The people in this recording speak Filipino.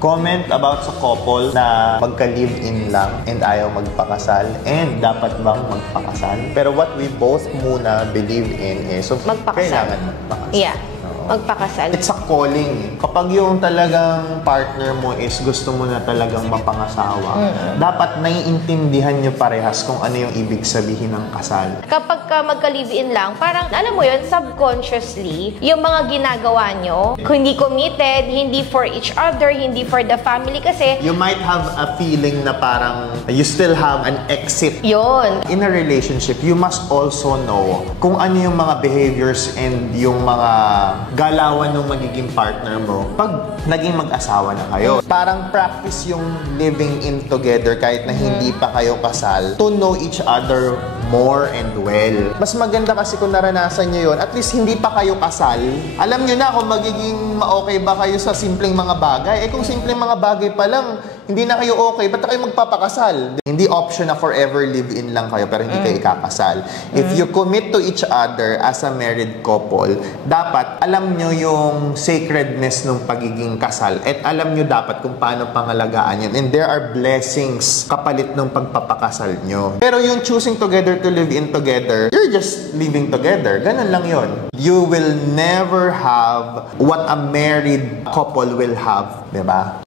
Comment about sa couple na magka-live-in lang and ayaw magpakasal and dapat bang magpakasal. Pero what we both muna believe in is kailangan magpakasal. Yeah. Magpakasal. It's a calling. Kapag yung talagang partner mo is gusto mo na talagang mapangasawa, dapat naiintindihan nyo parehas kung ano yung ibig sabihin ng kasal. Kapag ka magka-live-in lang, parang, alam mo yun, subconsciously, yung mga ginagawa nyo, hindi committed, hindi for each other, hindi for the family, kasi you might have a feeling na parang you still have an exit. yun. In a relationship, you must also know kung ano yung mga behaviors and yung mga galawan ng magiging partner mo pag naging mag-asawa na kayo. Parang practice yung living in together kahit na hindi pa kayo kasal to know each other more and well. Mas maganda kasi kung naranasan nyo yun, at least hindi pa kayo kasal, alam nyo na kung magiging ma-okay ba kayo sa simpleng mga bagay. Kung simpleng mga bagay pa lang, hindi na kayo okay, ba't kayo magpapakasal? Hindi option na forever live-in lang kayo pero hindi kayo ikakasal. If you commit to each other as a married couple, dapat alam nyo yung sacredness ng pagiging kasal at alam nyo dapat kung paano pangalagaan yun. And there are blessings kapalit ng pagpapakasal nyo. Pero yung choosing together to live in together, you're just living together. Ganun lang yun. You will never have what a married couple will have. Diba?